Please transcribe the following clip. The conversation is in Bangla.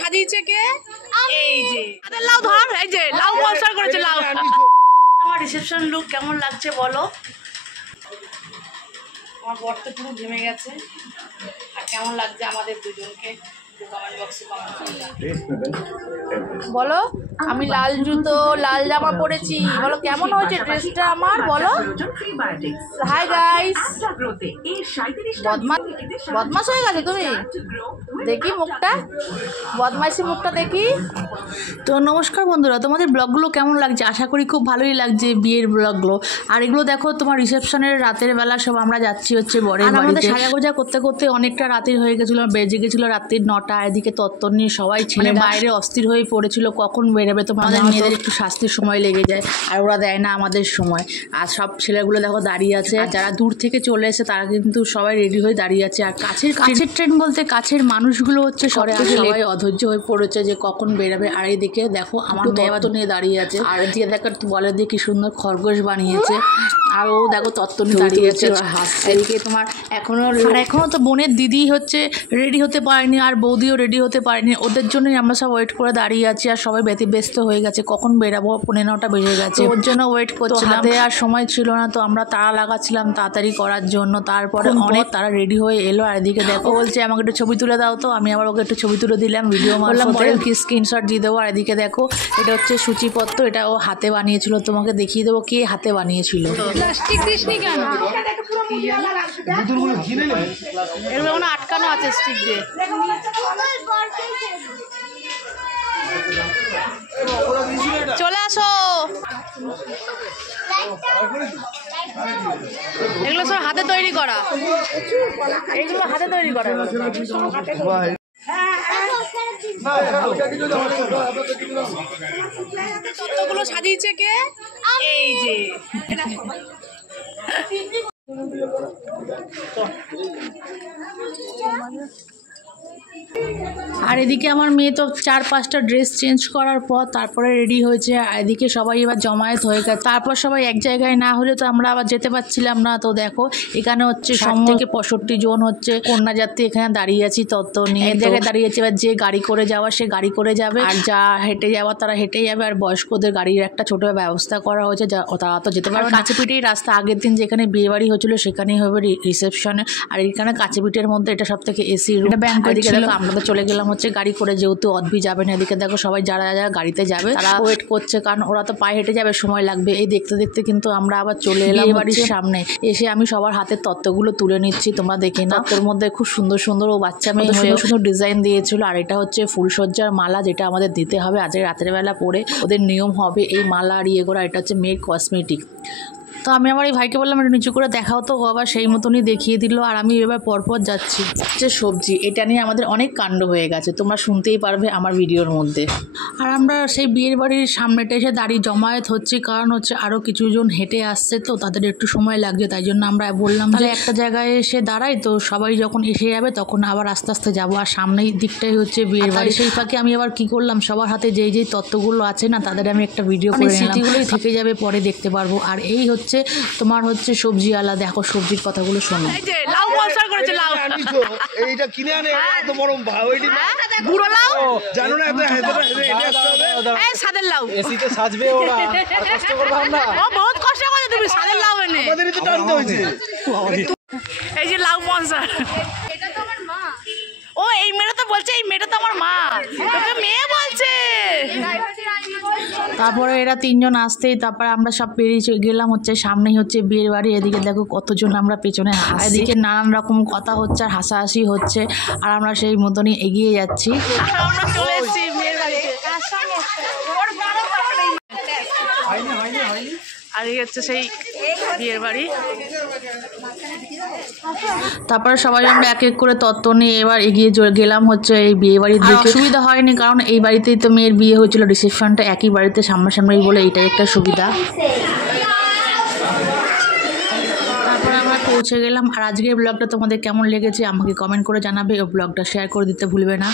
সাজিয়েছে কে? এই যে লাউ ধর, এই যে লাউ মশলা করেছে লাউ। আমার রিসেপশন লুক কেমন লাগছে বলো? আমার বর তো পুরো ঘেমে গেছে। আর কেমন লাগছে আমাদের দুজনকে কমেন্ট বক্সে বলো। আমি লাল জুতো লাল জামা পরেছি, বলো কেমন হয়েছে ড্রেসটা আমার বলো। Hi guys. বদমাশ হয়ে গেছে তুমি, দেখি মুখটা, বদমাইশি মুখটা দেখি। তো নমস্কার বন্ধুরা, তোমাদের ব্লগগুলো কেমন লাগছে? আশা করি খুব ভালোই লাগছে বিয়ের ব্লগগুলো। আর এগুলো দেখো তোমার রিসেপশনের রাতের বেলা সব আমরা যাচ্ছি হচ্ছে বরের বাড়িতে। আমাদের সাজাগোজা করতে করতে অনেকটা রাতের হয়ে গেছিলো, বেজে গেছিলো রাত্রির 9টা। এদিকে তত্ত্ব নিয়ে সবাই ছেলে বাইরে অস্থির হয়ে পড়েছিল কখন বেরোবে। তো আমাদের মেয়েদের একটু শাস্তির সময় লেগে যায়, আর ওরা দেয় না আমাদের সময়। আর সব ছেলেগুলো দেখো দাঁড়িয়ে আছে, আর যারা দূর থেকে চলে এসে তারা কিন্তু সবাই রেডি হয়ে দাঁড়িয়ে আছে। আর কাছের ট্রেন বলতে কাছের মানুষগুলো হচ্ছে সবাই অধৈর্য হয়ে পড়েছে যে কখন বেরোবে। আর এইদিকে দেখো আমার মেয়ে তো নিয়ে দাঁড়িয়ে আছে, আর এদিকে দেখো বলে দিয়ে কি সুন্দর খরগোশ বানিয়েছে। আর ও দেখো তত্ত্ব নিয়ে দাঁড়িয়ে আছে, হাসছে। এদিকে তোমার এখনো তো বোনের দিদি হচ্ছে রেডি হতে পারেনি, আর বৌদিও রেডি হতে পারেনি। ওদের জন্যই আমরা সব ওয়েট করে দাঁড়িয়ে আছি, আর সবাই ব্যতিব্যস্ত হয়ে গেছে কখন বেরাবো। 9:15 বেজে গেছে, ওর জন্য ওয়েট করছিলাম। আর সময় ছিল না, তো আমরা তাড়া লাগাচ্ছিলাম তাড়াতাড়ি করার জন্য। তারপরে অনেক তারা রেডি হয়ে এলো। আর এদিকে দেখো বলছে আমাকে একটু ছবি তুলে দাও, তো আমি আবার ওকে একটু ছবি তুলে দিলাম ভিডিও মারফতে, কি স্ক্রিনশট দিয়ে দেবো। আর এদিকে দেখো এটা হচ্ছে সূচিপত্র, এটা ও হাতে বানিয়েছিল, তোমাকে দেখিয়ে দেবো কে হাতে বানিয়েছিল। প্লাস্টিক দিসনি কেন? এরকম আটকানো আছে স্টিক দিয়ে। চলে আসো, এগুলো সব হাতে তৈরি করা, এগুলো হাতে তৈরি করা। তত্ত্বগুলো সাজিয়েছে কে? এই যে আর এদিকে আমার মেয়ে তো 4-5টা ড্রেস চেঞ্জ করার পর তারপরে রেডি হয়েছে। আর এদিকে সবাই এবার জমায়েত হয়ে গেছে। তারপর সবাই এক জায়গায় না হলে তো আমরা আবার যেতে পারছিলাম না। তো দেখো এখানে হচ্ছে 60 থেকে 65 জন হচ্ছে কন্যা যাত্রী এখানে দাঁড়িয়ে আছি তত্ত্ব নিয়ে। এক জায়গায় দাঁড়িয়ে আছি, এবার যে গাড়ি করে যাওয়া সে গাড়ি করে যাবে, আর যা হেঁটে যাওয়া তারা হেঁটে যাবে। আর বয়স্কদের গাড়ির একটা ছোট ব্যবস্থা করা হয়েছে, তারা তো যেতে পারবে। কাছে পিঠেই রাস্তা, আগের দিন যেখানে বিয়ে বাড়ি হয়েছিল সেখানেই হবে রিসেপশনে। আর এখানে কাছে পিঠের মধ্যে এটা সব থেকে এসি রুম, ব্যাংকোয়েট ছিল। আমরা তো চলে গেলাম হচ্ছে গাড়ি করে, যেহেতু অদ্ভি যাবে না। এদিকে দেখো সবাই যারা যারা গাড়িতে যাবে তারা ওয়েট করছে, কারণ ওরা তো পায়ে হেঁটে যাবে, সময় লাগবে। এই দেখতে দেখতে কিন্তু আমরা আবার চলে এলাম বাড়ির সামনে। এসে আমি সবার হাতের তত্ত্বগুলো তুলে নিচ্ছি, তোমরা দেখে না। তোর মধ্যে খুব সুন্দর সুন্দর ও বাচ্চা মেয়ে সুন্দর সুন্দর ডিজাইন দিয়েছিল। আর এটা হচ্ছে ফুলসজ্জার মালা, যেটা আমাদের দিতে হবে আজকে রাতের বেলা পরে। ওদের নিয়ম হবে এই মালা আর ইয়ে করা। এটা হচ্ছে মেয়ের কসমেটিক। তো আমি আমার এই ভাইকে বললাম একটু নিচু করে দেখাও, তো ও আবার সেই মতনই দেখিয়ে দিল। আর আমি এবার পরপর যাচ্ছি হচ্ছে সবজি। এটা নিয়ে আমাদের অনেক কাণ্ড হয়ে গেছে, তোমরা শুনতেই পারবে আমার ভিডিওর মধ্যে। আর আমরা সেই বিয়ের বাড়ির সামনেটা এসে দাঁড়িয়ে জমায়েত হচ্ছে, কারণ হচ্ছে আরও কিছুজন হেঁটে আসছে, তো তাদের একটু সময় লাগছে। তাই জন্য আমরা বললাম যে একটা জায়গায় এসে দাঁড়াই, তো সবাই যখন এসে যাবে তখন আবার আস্তে আস্তে যাবো। আর সামনেই দিকটাই হচ্ছে বিয়ের বাড়ি। সেই ফাঁকে আমি আবার কি করলাম, সবার হাতে যেই যেই তত্ত্বগুলো আছে না তাদের আমি একটা ভিডিও করে নিলাম, স্মৃতিগুলোই থেকে যাবে, পরে দেখতে পারবো। আর এই হচ্ছে তোমার হচ্ছে সবজি আলা, দেখো সবজির কথাগুলো শোনো। এই যে লাউ মশলা করেছে, লাউ এইটা কিনে আনে এত বড় ওইটি বুড়ো লাউ জানো না, এত হেদে আসতে হবে। এই সাদের লাউ এসিতে সাজবে ওরা, আর কষ্ট করবে না। ও বহুত কষ্ট করে তুমি সাদের লাউ এনে আমাদেরই তো টানতে হয়েছে। এই যে লাউ মশলা, এটা তো আমার মা। ও এই মেয়েটা তো বলছে, এই মেয়েটা তো আমার মা, তোকে মেয়ে বলছে। তারপরে এরা 3 জন আসতেই তারপরে আমরা সব বেরিয়ে গেলাম হচ্ছে সামনেই হচ্ছে বিয়ের বাড়ি। এদিকে দেখো কতজন আমরা পেছনে, এদিকে নানান রকম কথা হচ্ছে আর হাসাহাসি হচ্ছে। আর আমরা সেই মতনই এগিয়ে যাচ্ছি। আমরা চলে এসেছি বিয়ের বাড়িতে। আর এই হচ্ছে সেই বিয়ের বাড়ি। তারপরে সবাই আমরা এক এক করে তত্ত্ব নিয়ে এবার এগিয়ে গেলাম হচ্ছে এই বিয়ে বাড়ির দিকে। সুবিধা হয়নি, কারণ এই বাড়িতেই তো মেয়ের বিয়ে হয়েছিল, রিসেপশনটা একই বাড়িতে সামনাসামনি বলে এইটাই একটা সুবিধা। তারপরে আমরা পৌঁছে গেলাম। আর আজকের ব্লগটা তোমাদের কেমন লেগেছে আমাকে কমেন্ট করে জানাবে, ও ব্লগটা শেয়ার করে দিতে ভুলবে না।